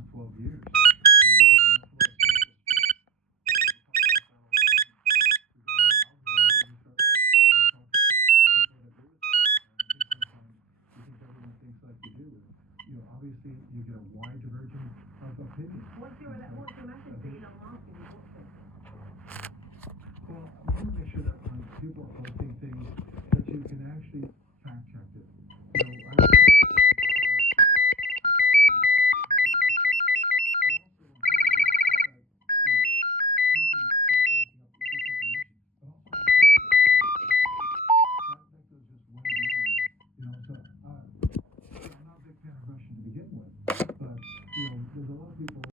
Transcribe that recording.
last 12 years. Obviously, you get a wide divergence of opinion. What's your message that you don't want to be? Well, I want to make sure that when people are